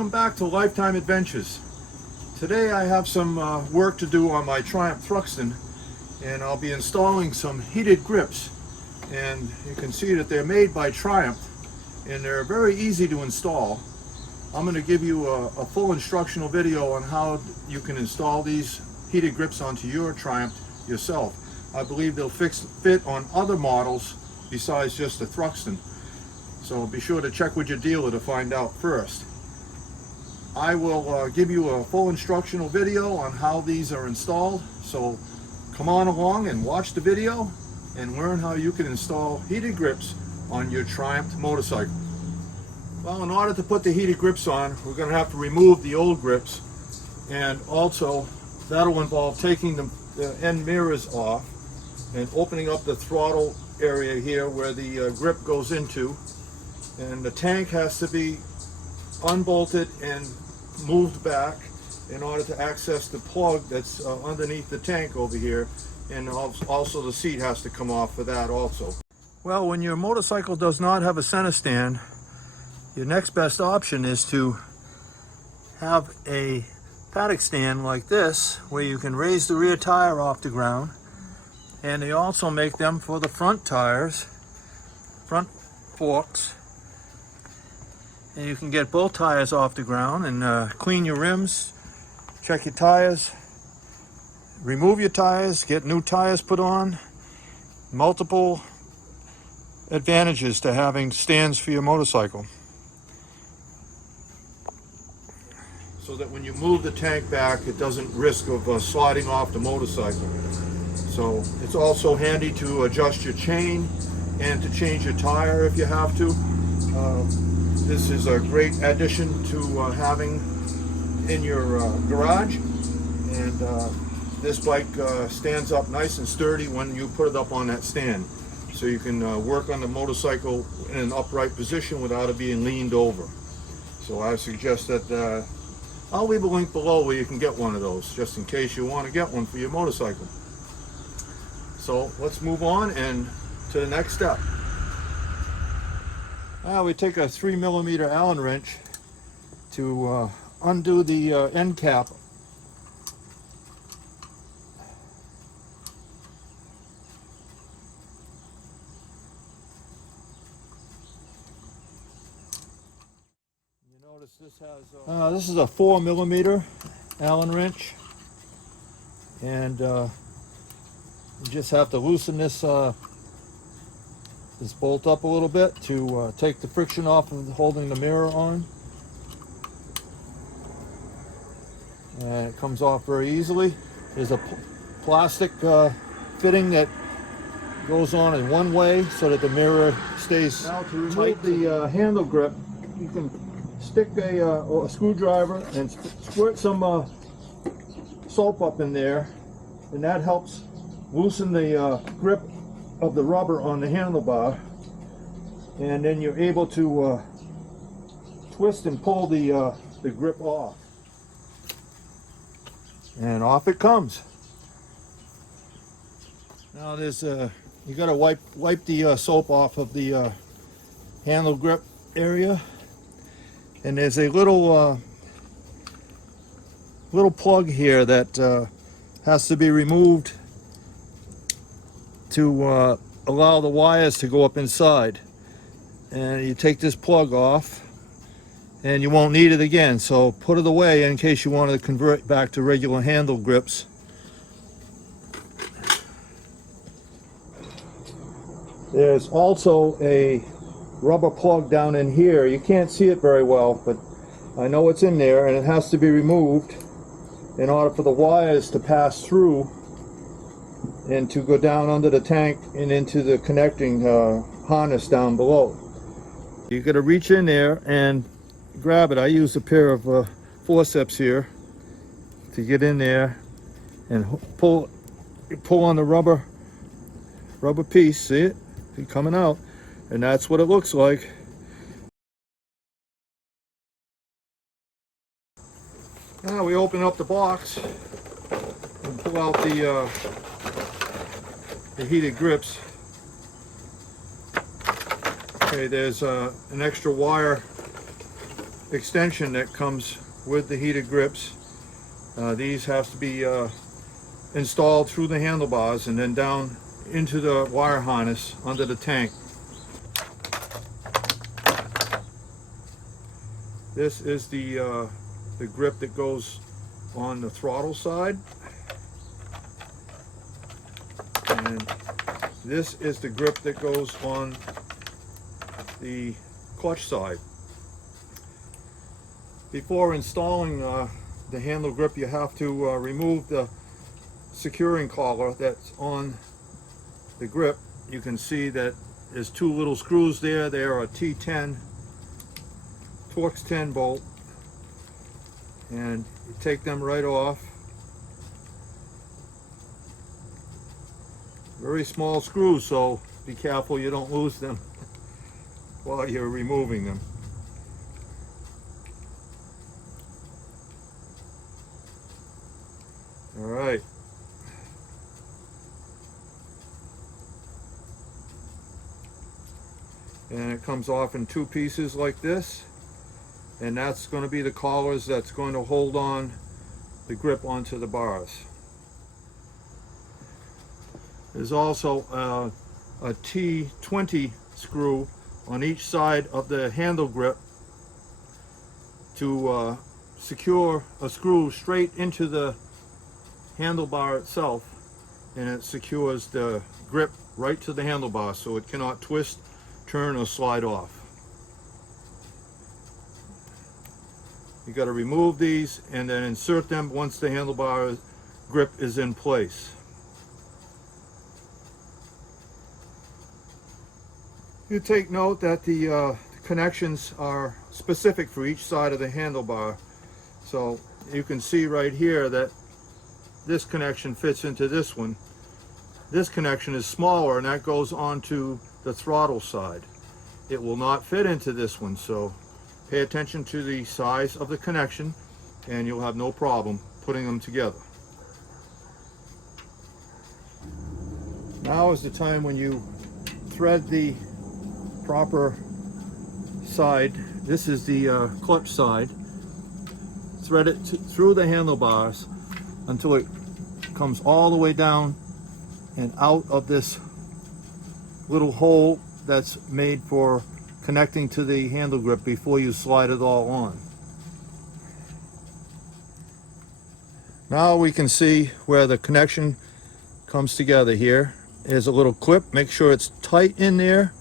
Welcome back to Lifetime Adventures. Today I have some work to do on my Triumph Thruxton, and I'll be installing some heated grips. And you can see that they're made by Triumph and they're very easy to install. I'm going to give you a full instructional video on how you can install these heated grips onto your Triumph yourself. I believe they'll fit on other models besides just the Thruxton. So be sure to check with your dealer to find out first. I will give you a full instructional video on how these are installed. So come on along and watch the video and learn how you can install heated grips on your Triumph motorcycle. Well, in order to put the heated grips on, we're going to have to remove the old grips, and also that'll involve taking the end mirrors off and opening up the throttle area here where the grip goes into. And the tank has to be unbolted and moved back in order to access the plug that's underneath the tank over here, and also the seat has to come off for that also. Well, when your motorcycle does not have a center stand, your next best option is to have a paddock stand like this where you can raise the rear tire off the ground, and they also make them for the front tires, front forks. And you can get both tires off the ground and clean your rims, check your tires, remove your tires, get new tires put on. Multiple advantages to having stands for your motorcycle, so that when you move the tank back, it doesn't risk of sliding off the motorcycle. So it's also handy to adjust your chain and to change your tire if you have to. This is a great addition to having in your garage, and this bike stands up nice and sturdy when you put it up on that stand, so you can work on the motorcycle in an upright position without it being leaned over. So I suggest that I'll leave a link below where you can get one of those, just in case you want to get one for your motorcycle. So let's move on and to the next step. Now we take a 3mm Allen wrench to undo the end cap. You notice this has this is a 4mm Allen wrench, and you just have to loosen this bolt up a little bit to take the friction off of holding the mirror on. And it comes off very easily. There's a plastic fitting that goes on in one way so that the mirror stays tight. Now to remove the handle grip, you can stick a screwdriver and squirt some soap up in there, and that helps loosen the grip of the rubber on the handlebar, and then you're able to twist and pull the grip off, and off it comes. Now there's you got to wipe the soap off of the handle grip area, and there's a little plug here that has to be removed to allow the wires to go up inside. And you take this plug off and you won't need it again, so put it away in case you want to convert back to regular handle grips. There's also a rubber plug down in here. You can't see it very well, but I know it's in there, and it has to be removed in order for the wires to pass through and to go down under the tank and into the connecting harness down below. You got to reach in there and grab it. I use a pair of forceps here to get in there and pull on the rubber piece. See it? It's coming out, and that's what it looks like. Now we open up the box and pull out the heated grips. Okay, there's an extra wire extension that comes with the heated grips. These have to be installed through the handlebars and then down into the wire harness under the tank. This is the grip that goes on the throttle side, and this is the grip that goes on the clutch side. Before installing the handle grip, you have to remove the securing collar that's on the grip. You can see that there's two little screws there. They are a T10 Thruxton bolt, and you take them right off. Very small screws, so be careful you don't lose them while you're removing them. All right. And it comes off in two pieces like this, and that's going to be the collars that's going to hold on the grip onto the bars. There's also a T20 screw on each side of the handle grip to secure a screw straight into the handlebar itself, and it secures the grip right to the handlebar so it cannot twist, turn, or slide off. You got to remove these and then insert them once the handlebar grip is in place. You take note that the connections are specific for each side of the handlebar. So you can see right here that this connection fits into this one. This connection is smaller, and that goes onto the throttle side. It will not fit into this one, so pay attention to the size of the connection and you'll have no problem putting them together. Now is the time when you thread the proper side. This is the clutch side. Thread it through the handlebars until it comes all the way down and out of this little hole that's made for connecting to the handle grip before you slide it all on. Now we can see where the connection comes together here. There's a little clip. Make sure it's tight in there,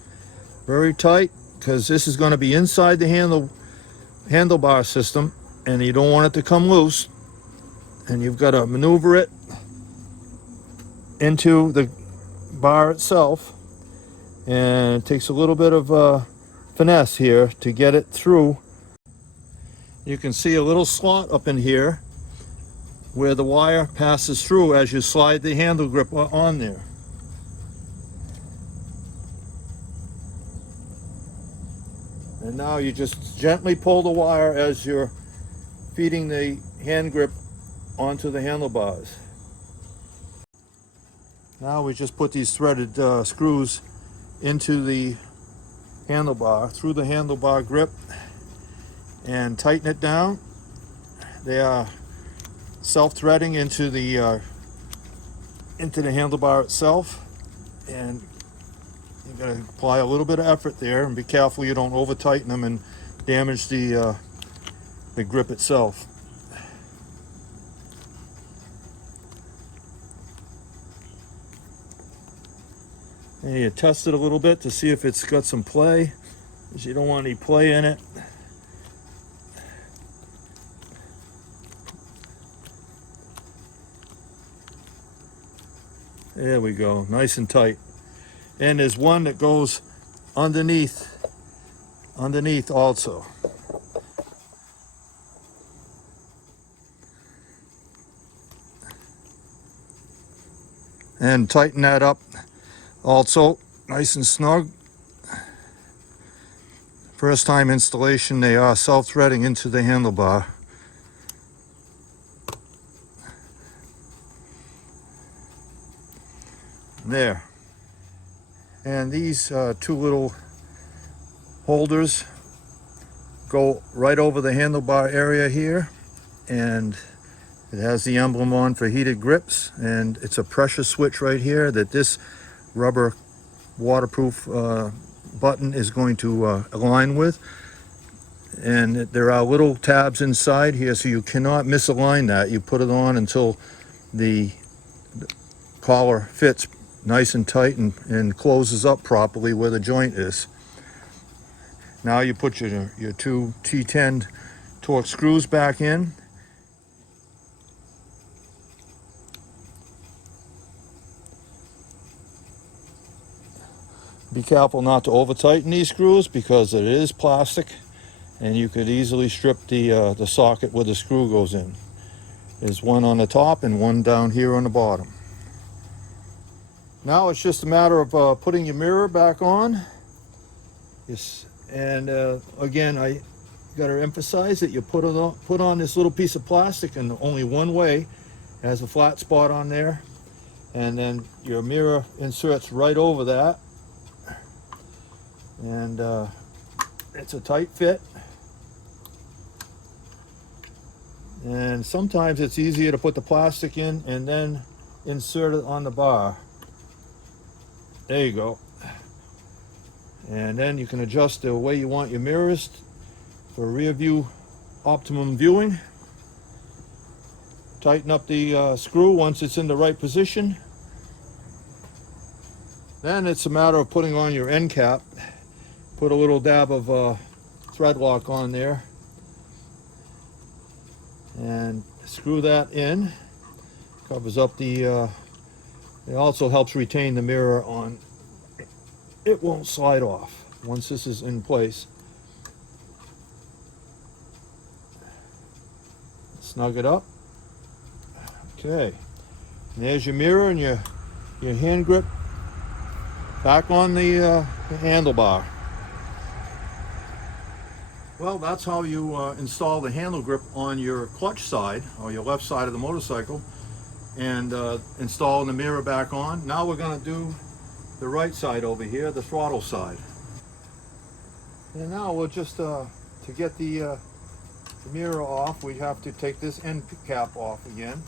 very tight, because this is going to be inside the handlebar system and you don't want it to come loose. And you've got to maneuver it into the bar itself, and it takes a little bit of finesse here to get it through. You can see a little slot up in here where the wire passes through as you slide the handle grip on there. And now you just gently pull the wire as you're feeding the hand grip onto the handlebars. Now we just put these threaded screws into the handlebar, through the handlebar grip, and tighten it down. They are self-threading into the handlebar itself, and you got to apply a little bit of effort there and be careful you don't over tighten them and damage the grip itself. And you test it a little bit to see if it's got some play, because you don't want any play in it. There we go, nice and tight. And there's one that goes underneath also. And tighten that up also, nice and snug. First time installation, they are self-threading into the handlebar. There. And these two little holders go right over the handlebar area here, and it has the emblem on for heated grips, and it's a pressure switch right here that this rubber waterproof button is going to align with. And there are little tabs inside here, so you cannot misalign that. You put it on until the collar fits nice and tight and closes up properly where the joint is. Now you put your two T10 torque screws back in. Be careful not to over tighten these screws because it is plastic, and you could easily strip the socket where the screw goes in. There's one on the top and one down here on the bottom. Now it's just a matter of putting your mirror back on. Yes, and again, I got to emphasize that you put on this little piece of plastic in only one way. It has a flat spot on there, and then your mirror inserts right over that, and it's a tight fit. And sometimes it's easier to put the plastic in and then insert it on the bar. There you go. And then you can adjust the way you want your mirrors for rear view optimum viewing. Tighten up the screw once it's in the right position. Then it's a matter of putting on your end cap. Put a little dab of thread lock on there and screw that in. Covers up the it also helps retain the mirror on. It won't slide off once this is in place. Snug it up. Okay, and there's your mirror and your hand grip back on the handlebar. Well, that's how you install the handle grip on your clutch side, or your left side of the motorcycle, and installing the mirror back on. Now we're going to do the right side over here, the throttle side. And now we'll just, to get the mirror off, we have to take this end cap off again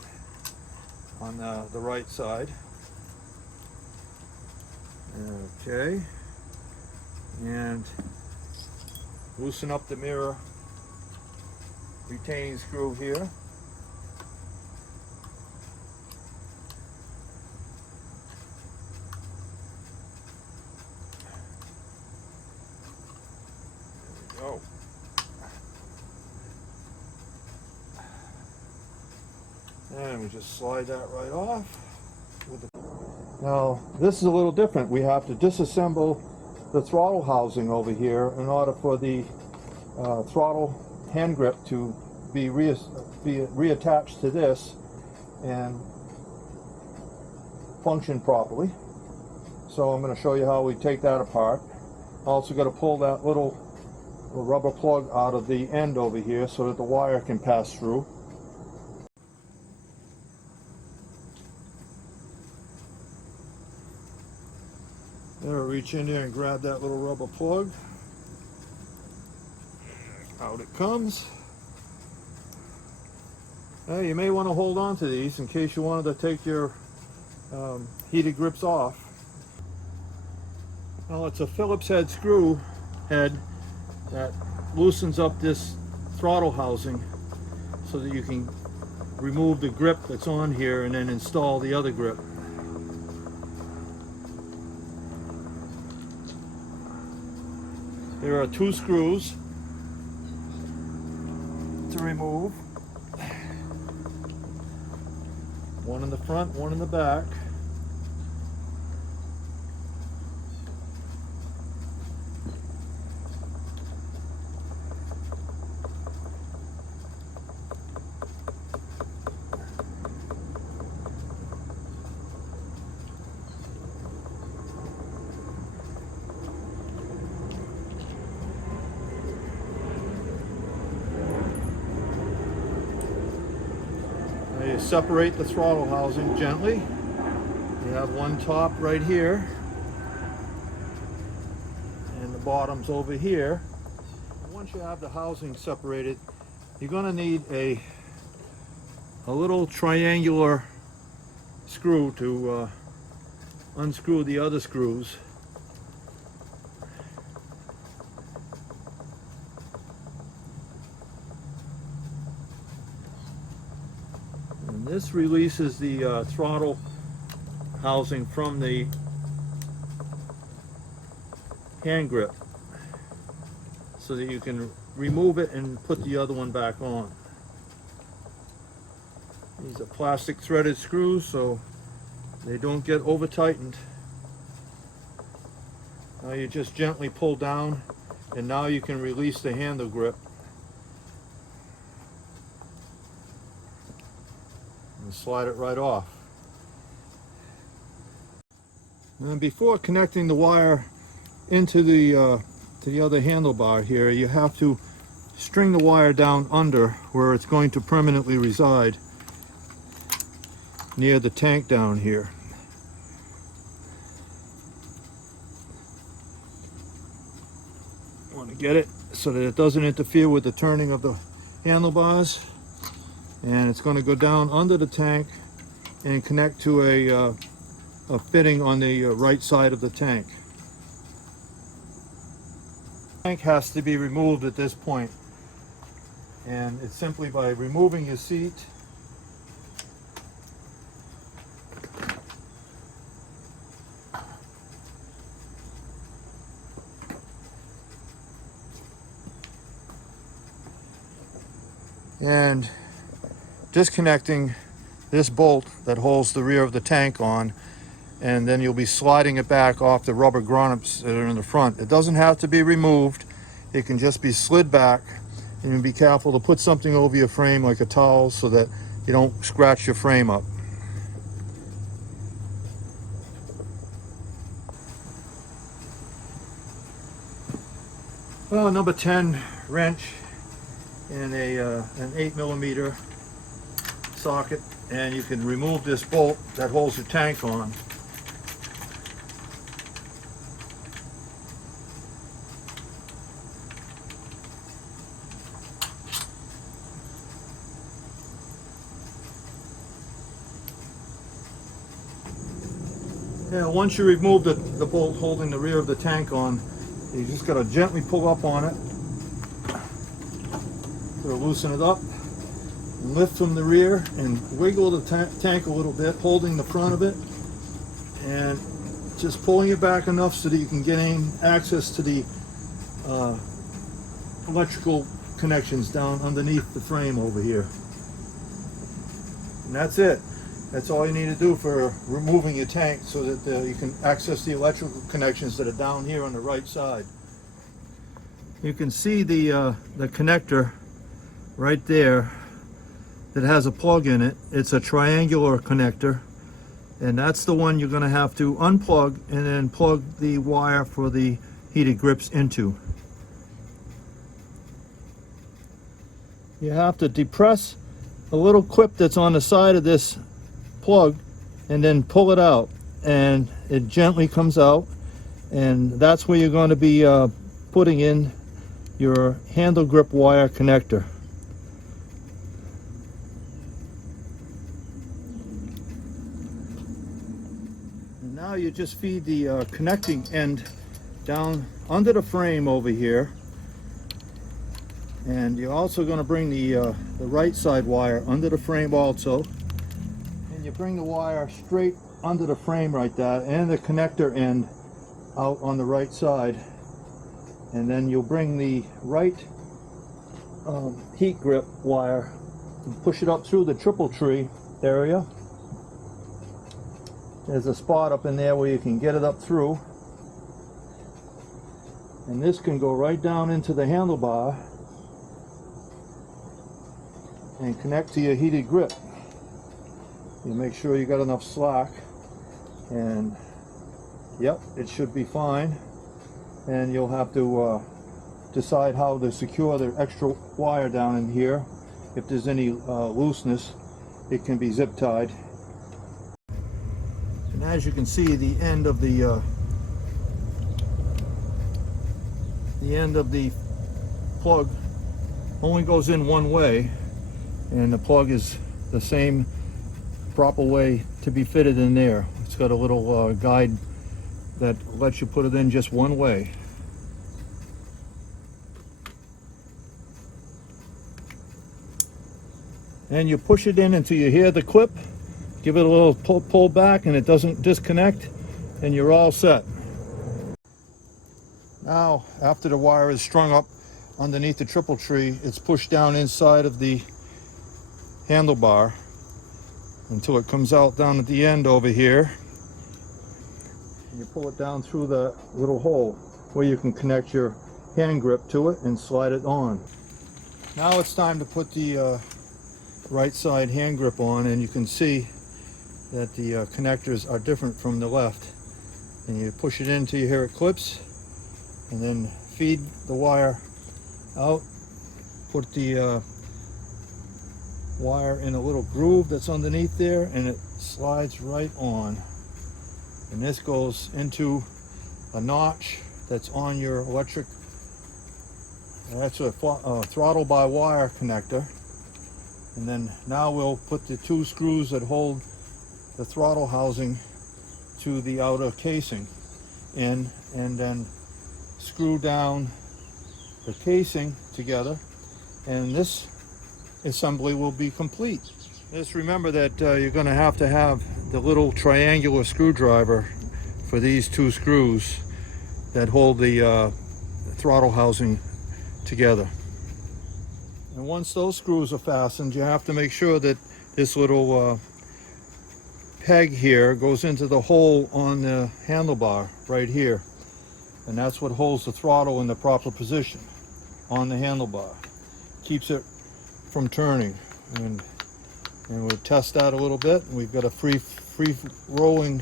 on the right side. Okay, and loosen up the mirror retaining screw here. There we go. And we just slide that right off. Now this is a little different. We have to disassemble the throttle housing over here in order for the throttle hand grip to be reattached to this and function properly. So I'm going to show you how we take that apart. Also got to pull that little rubber plug out of the end over here so that the wire can pass through. There, reach in there and grab that little rubber plug. Out it comes. Now you may want to hold on to these in case you wanted to take your heated grips off. Well, it's a Phillips head screw head that loosens up this throttle housing so that you can remove the grip that's on here and then install the other grip. There are two screws to remove. One in the front, one in the back. You separate the throttle housing gently. You have one top right here, and the bottom's over here. Once you have the housing separated, you're going to need a little triangular screw to unscrew the other screws. And this releases the throttle housing from the hand grip, so that you can remove it and put the other one back on. These are plastic threaded screws, so they don't get over tightened. Now you just gently pull down, and now you can release the handle grip and slide it right off. And before connecting the wire into the other handlebar here, you have to string the wire down under where it's going to permanently reside, near the tank down here. You want to get it so that it doesn't interfere with the turning of the handlebars, and it's going to go down under the tank and connect to a fitting on the right side of the tank. The tank has to be removed at this point, and it's simply by removing your seat and disconnecting this bolt that holds the rear of the tank on, and then you'll be sliding it back off the rubber grommets that are in the front. It doesn't have to be removed, it can just be slid back, and be careful to put something over your frame like a towel so that you don't scratch your frame up. Well, a number 10 wrench and an 8mm socket, and you can remove this bolt that holds your tank on. Yeah, once you remove the bolt holding the rear of the tank on, you just got to gently pull up on it to loosen it up, and lift from the rear and wiggle the tank a little bit, holding the front of it, and just pulling it back enough so that you can gain access to the electrical connections down underneath the frame over here. And that's it. That's all you need to do for removing your tank, so that you can access the electrical connections that are down here on the right side. You can see the connector right there that has a plug in it. It's a triangular connector, and that's the one you're going to have to unplug and then plug the wire for the heated grips into. You have to depress a little clip that's on the side of this plug and then pull it out, and it gently comes out, and that's where you're going to be putting in your handle grip wire connector. And now you just feed the connecting end down under the frame over here, and you're also going to bring the right side wire under the frame also. You bring the wire straight under the frame right there, and the connector end out on the right side, and then you'll bring the right heat grip wire and push it up through the triple tree area. There's a spot up in there where you can get it up through, and this can go right down into the handlebar and connect to your heated grip. You make sure you got enough slack, and yep, it should be fine. And you'll have to decide how to secure the extra wire down in here. If there's any looseness, it can be zip tied. And as you can see, the end of the plug only goes in one way, and the plug is the same proper way to be fitted in there. It's got a little guide that lets you put it in just one way. And you push it in until you hear the clip, give it a little pull back, and it doesn't disconnect, and you're all set. Now, after the wire is strung up underneath the triple tree, it's pushed down inside of the handlebar until it comes out down at the end over here. And you pull it down through the little hole where you can connect your hand grip to it and slide it on. Now it's time to put the right side hand grip on, and you can see that the connectors are different from the left. And you push it in until you hear it clips, and then feed the wire out, put the wire in a little groove that's underneath there, and it slides right on. And this goes into a notch that's on your electric, that's a throttle by wire connector. And then now we'll put the two screws that hold the throttle housing to the outer casing in, and then screw down the casing together, and this assembly will be complete. Just remember that you're going to have the little triangular screwdriver for these two screws that hold the throttle housing together. And once those screws are fastened, you have to make sure that this little peg here goes into the hole on the handlebar right here. And that's what holds the throttle in the proper position on the handlebar. Keeps it from turning. And we'll test that a little bit. We've got a free rolling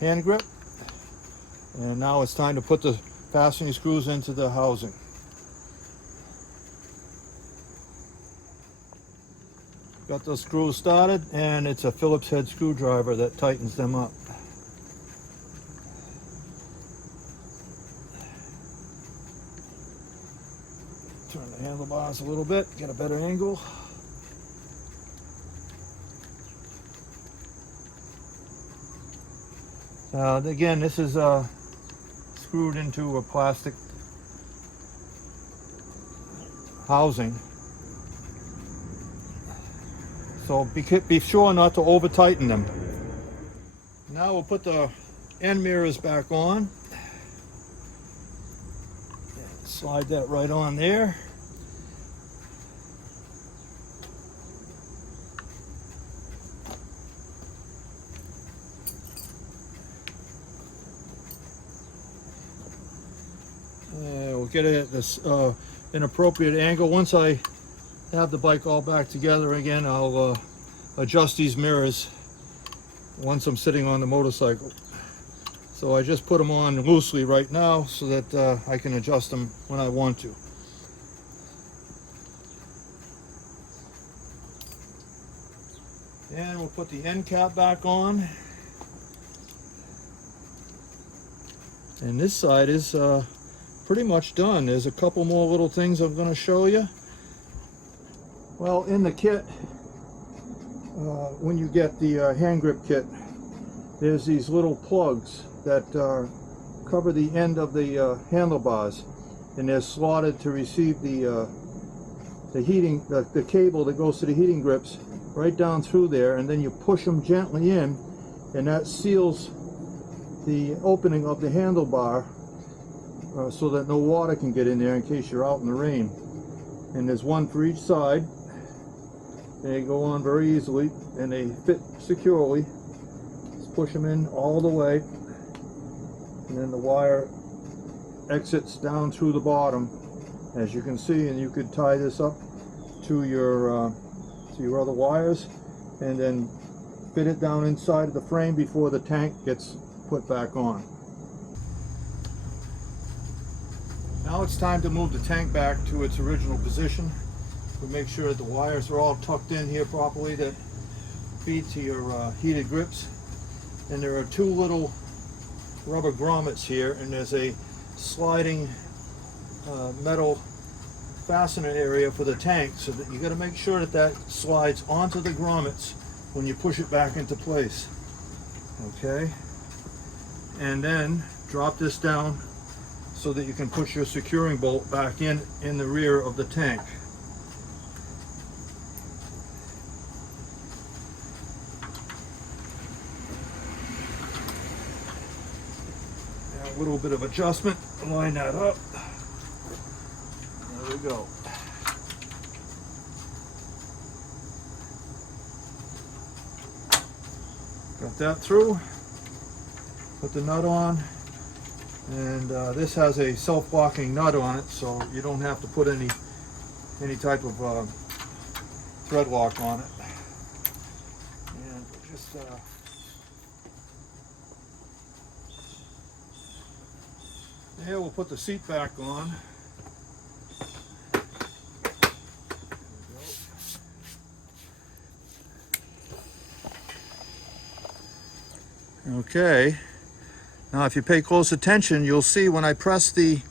hand grip. And now it's time to put the fastening screws into the housing. Got the screws started, and it's a Phillips head screwdriver that tightens them up. Turn the handlebars a little bit, get a better angle. Again, this is screwed into a plastic housing. So be sure not to over tighten them. Now we'll put the end mirrors back on. Slide that right on there. We'll get it at this an appropriate angle. Once I have the bike all back together again, I'll adjust these mirrors once I'm sitting on the motorcycle. So I just put them on loosely right now so that I can adjust them when I want to. And we'll put the end cap back on. And this side is pretty much done. There's a couple more little things I'm going to show you. Well, in the kit, when you get the hand grip kit, there's these little plugs that cover the end of the handlebars, and they're slotted to receive the cable that goes to the heating grips right down through there, and then you push them gently in, and that seals the opening of the handlebar so that no water can get in there in case you're out in the rain. And there's one for each side. They go on very easily, and they fit securely. Just push them in all the way, and then the wire exits down through the bottom, as you can see. And you could tie this up to your other wires, and then fit it down inside of the frame before the tank gets put back on. Now it's time to move the tank back to its original position. We'll make sure that the wires are all tucked in here properly that feed to your heated grips. And there are two little rubber grommets here, and there's a sliding metal fastener area for the tank, so that you got to make sure that that slides onto the grommets when you push it back into place. Okay, and then drop this down so that you can push your securing bolt back in the rear of the tank. A little bit of adjustment to line that up. There we go. Got that through. Put the nut on, and this has a self-locking nut on it, so you don't have to put any type of thread lock on it. And just here we'll put the seat back on. Okay, now if you pay close attention, you'll see when I press the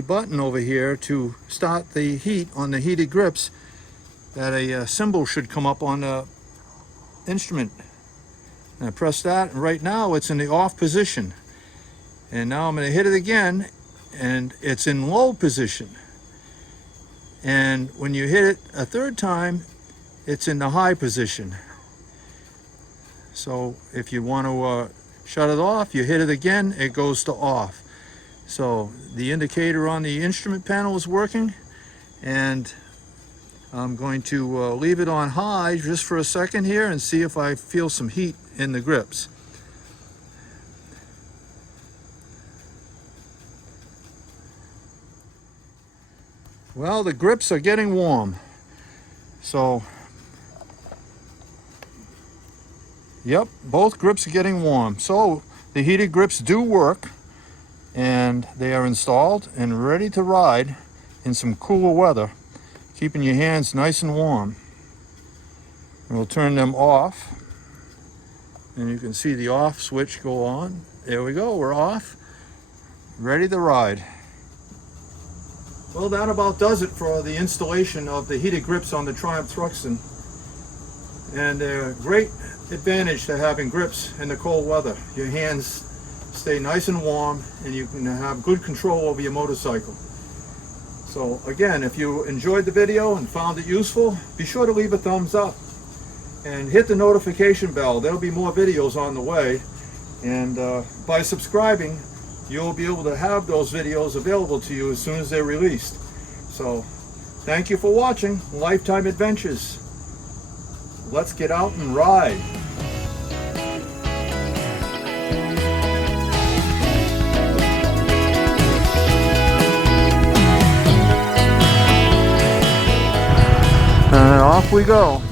button over here to start the heat on the heated grips that a symbol should come up on the instrument. And I press that, and right now it's in the off position. And now I'm going to hit it again, and it's in low position. And when you hit it a third time, it's in the high position. So if you want to shut it off, you hit it again, it goes to off. So the indicator on the instrument panel is working, and I'm going to leave it on high just for a second here and see if I feel some heat in the grips. Well, the grips are getting warm. So yep, both grips are getting warm. So the heated grips do work, and they are installed and ready to ride in some cooler weather, keeping your hands nice and warm. And we'll turn them off, and you can see the off switch go on. There we go, we're off, ready to ride. Well, that about does it for the installation of the heated grips on the Triumph Thruxton. And they're a great advantage to having grips in the cold weather. Your hands stay nice and warm, and you can have good control over your motorcycle. So again, if you enjoyed the video and found it useful, be sure to leave a thumbs up and hit the notification bell. There'll be more videos on the way, and by subscribing, you'll be able to have those videos available to you as soon as they're released. So thank you for watching Lifetime Adventures. Let's get out and ride. And off we go.